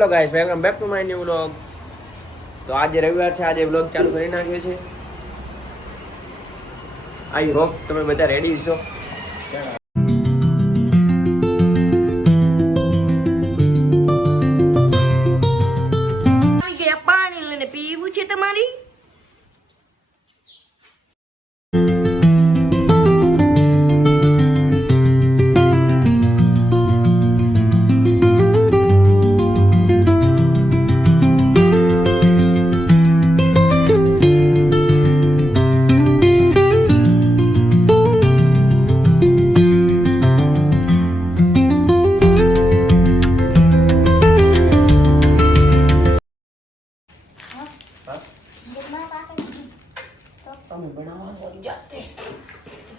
Hello guys, welcome back to my new vlog. તો આજે રવિવાર છે, આજે વ્લોગ ચાલુ કરી નાખ્યો છે. આઈ હોપ તમે બધા રેડી છો. પાણી લઈને પીવું છે તમારી.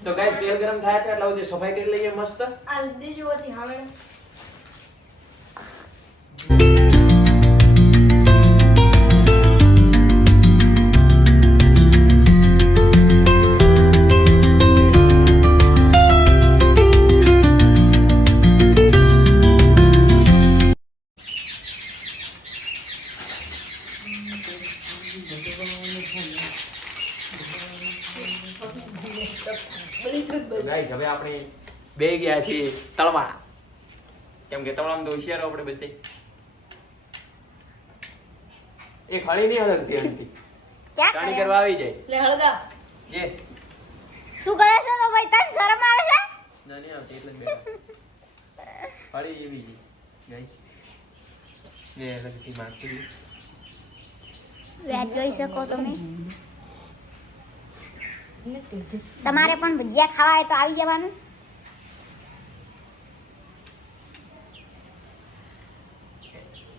તો ગાઈસ, તેલ ગરમ થાય છે એટલે સુધી સફાઈ કરી લઈએ મસ્ત. આ દીજોથી હાવણ ગાઈસ, હવે આપણે બે ગયા છીએ તળવા, કેમ કે તળવામાં તો હોશિયાર આપણે બધે. એક હળી નહીં હળગતી એમથી પાણી કરવા આવી જાય. લે હળગા જે શું કરે છે તો ભાઈ, તને શરમ આવે છે? ના નહીં આવતી એટલે જ બેઠા. હળી એવી છે ગાઈસ, ને લગતી મારતી. વેચ જોઈ શકો તમે. તમારે પણ ભજીયા ખાવા હોય તો આવી જવાનું.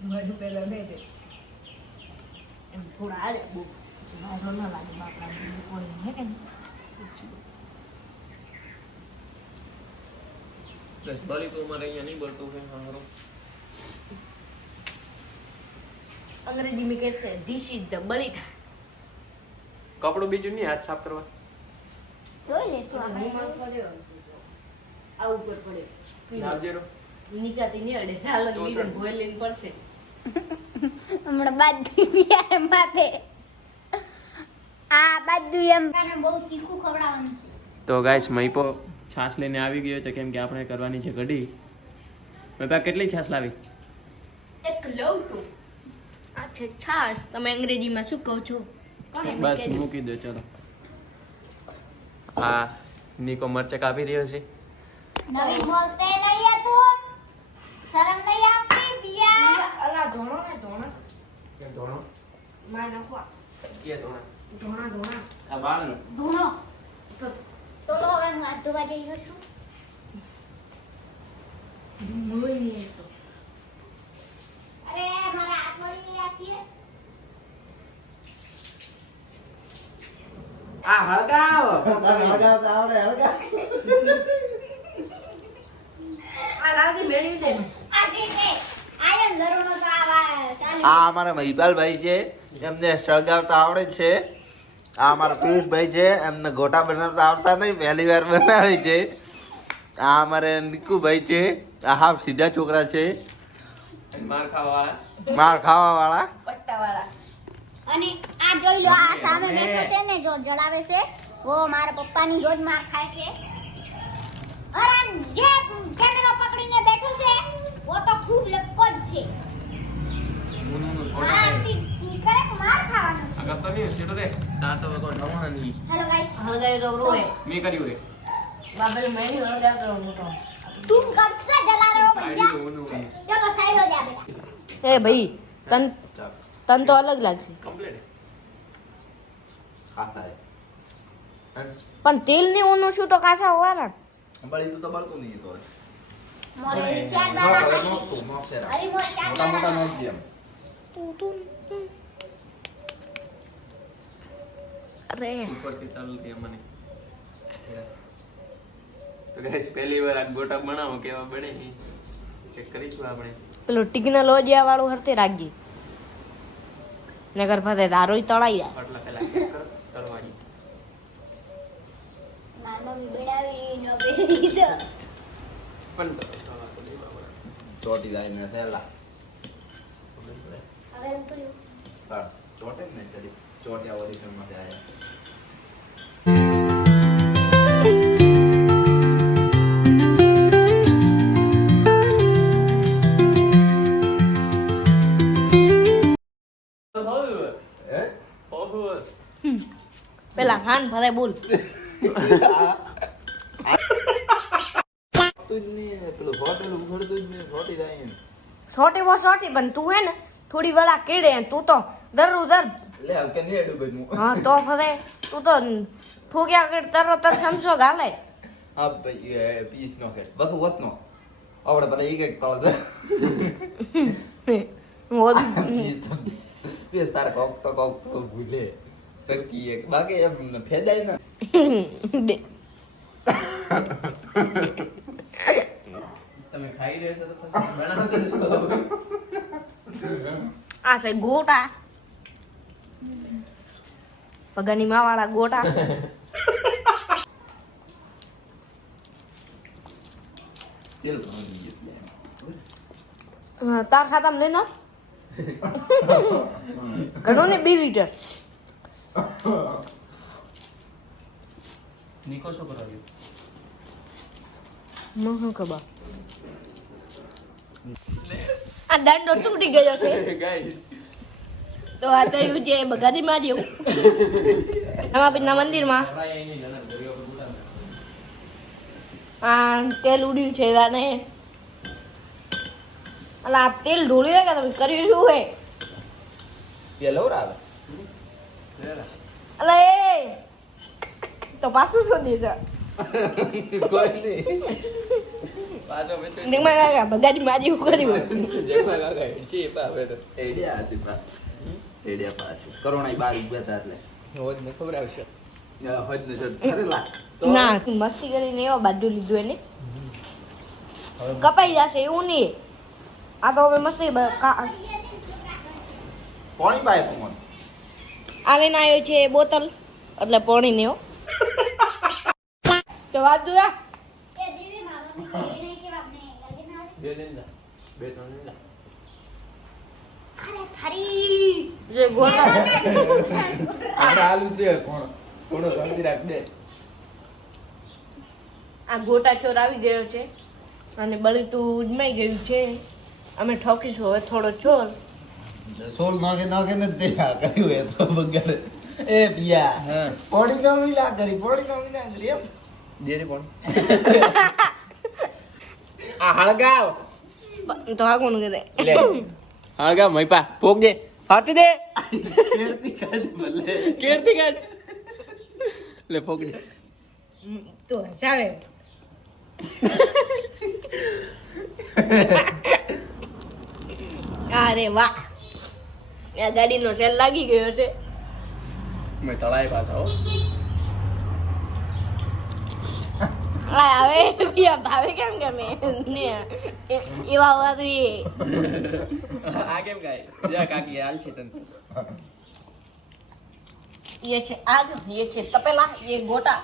બધું પેલા બે દે એમ થોડા આલે બહુ મારો ન લાગે બાપા કોઈ હે કે બસ બળી તો અમારે અહીંયા નહીં બળતું છે. હારો અંગ્રેજી માં કહે છે ધીસ ઇઝ ધ બળીથા. કપડું બીજું નહીં, હાથ સાફ કરવા. જોઈ લેશું હું આપણે. માં પડ્યો આ ઉપર પડ્યો લાવજે રો. નિકાતી ની અડે હાલ લીધે ભોય લઈને પડશે. હમણાં બાજુ બિયારે માથે આ બાજુ એમ તને બહુ તીખું ખવડાવવાનું છે. તો ગાઈસ, મૈપો છાશ લઈને આવી ગયો છે, કેમ કે આપણે કરવાની છે કઢી. મૈપા કેટલી છાશ લાવી? એક લઉં તું આ છે છાશ. તમે અંગ્રેજીમાં શું કહો છો? બસ મૂકી દો, ચલો. હા, નિકો મરચે કાપી રહ્યો છે. નવીન બોલતે નહીં તું, શરમ નહીં આવતી પિયા? અલા ધોણો ને ધોણો કેમ ધોણો? માં નાખવા કે ધોણા? ધોણા ધોણા આ બાળનો. ધૂણો તો તો લો હવે હું હાથ ધોવા જઈ છું. મોય નહીં તો અરે મારા હાથ વળી ગયા છે. આ હળગાવ. આ લાવતી મેળવી છે આ ઠીક છે. આયમ લરણો તો આવા ચાલે. આ અમારા મહિપાલભાઈ છે, એમને સળગાવતા આવડે છે. આ અમારા પિયુષભાઈ છે, એમને ગોટા બનાવતા આવડતા નહીં, પહેલી વાર બનાવે છે. આ અમારે નિકુભાઈ છે, આ હાવ સીધા છોકરા છે, માર ખાવા. માર ખાવા વાળા. પટ્ટાવાળા. અને આ જોઈ લો, આ સામે બેઠો છે ને, જો જડાવે છે વો મારા પપ્પાની રોજ માર ખાય છે. અરે જે કેમેરો પકડીને બેઠો છે વો તો ખૂબ લપકો જ છે. મારા આંટી કરે માર ખાવાનો. આ કરતો નહીં સીધો દે. ના તો કોઈ ઢમણા નહીં. હેલો ગાઈસ, હળગાય તો રોય મેં કર્યું રે. બાબલ મેની હળગાય તો મોટો. तुम कब से जला रहे हो भैया? ઓનું चलो साइड हो जा बेटा. એ ભાઈ તન તો અલગ લાગશે કમ્પ્લીટ. ખાતા હે. પણ તેલ ની ઊનું શું તો કાસા હોવાના. બળી તો બળતું નહીં તો. मोरे चार નોક बार હવે નોકતું, નોક છે રા. अरे मोरे चार મોટા મોટા बार નોક છે એમ. અરે ઉપરથી ચાલુ દે મને. તો ગાઈસ, પહેલી વાર આ ગોટા બનાવો કેવા બને છે ચેક કરીશું આપણે. પેલું ટેકનોલોજી વાળું હરતે રાખજે નગર ફતે દારોય તળાઈ જાય. આટલા પહેલા ચેક કરો તળવાની. मार मम्मी बेड़ावी नो बेड़ी तो પણ ચોટી જાય ને થેલા. પડ્યું હા ચોટે ને ચડી ચોટ્યા ઓડિશન માટે આયા હે પેલા હાન ભલે બોલ તું ને પેલું હોટેલ ઉઘડતું જ ને હોટી જાય ને સોટી પણ તું હે ને થોડી વેળા કેડે તું તો દર લે હવે કે નેડું ગયું હા તો ફરે તું તો ઠોક્યા કે તરત સમસો ગાલે હા ભાઈ પીસ નો કે બસ વત નો આવડે પેલા એક એક કળ છે પીસ તારે કોક તો ભૂલે સરકી એક બાકી એમ ફેદાય ના તમે ખાઈ રહ્યો છો તો પછી બનાવશો શું? આ છે ગોટા પગાની માવાળા ગોટા તેલ ઘણું દીધું હા, તાર ખાતામાં લઈ નો ઘણું ને 2 લીટર નિકો શું કરાવ્યું? શું ખબર આ દાંડો તૂટી ગયો છે ગાઈસ તો આ થયું છે બગાડી માર્યું રામાપીરના મંદિરમાં હમણાં એની નાના ઘોડીઓ પર ઉડાડે. આ તેલ ઉડ્યું છે રાને અલા આ તેલ ઢોળ્યું કે તમે કર્યું શું હે પેલો આવે લેલા. અલા એ તો પાછું શું દેશે કોઈ નહીં પાછો બેઠો. નિગમા કાકા બગાડી માર્યું કર્યું જેમાં કાકા છે પાવે તો એડિયા આસી પા એડિયા પાસી કરોના બાર ઉભા હતા એટલે રોજ ને ખબર આવશે. હદ ને ચડ ખરેલા ના મસ્તી કરીને એવા બાજુ લીધું એને કપાઈ જશે એવું નહીં આ તો હવે મસ્તી પાણી પાય તું મને આ લઈને આવ્યો છે બોતલ એટલે પાણી ને તો વાત જોયા એ દીદી મારો નહીં કે આપણે ગલી ના બે દિન જા. બે ત્રણ દિન જા. અરે થારી જે ગોટા આપણે આલુ દે કોણ કોણ શાંતિ રાખ દે આ ગોટા ચોર આવી ગયો છે અને બળીતું ઉજમાઈ ગયું છે અમે ઠોકીશું હવે થોડો ચોર સોલ નાગે ને દે આ કર્યું એ તો બગાડે એ પિયા હા પોડી નો મિલા કરી એમ દેરી પણ આ હળગાવ તો આ કોણ કરે લે હળગાવ મઈપા પોક દે ફારતી દે કેરતી કાઢ ભલે કેરતી કાઢ લે પોક દે તો હસાવે અરે વાહ આ ગાડીનો સેલ લાગી ગયો છે મેં તળાઈ પાછા હો આ હવે પિયા ભાવે કેમ ગમે ને એવા હોવા જોઈએ આ કેમ ગાય જા કાકી હાલ છે તને ये છે આગ ये છે તપેલા ये ગોટા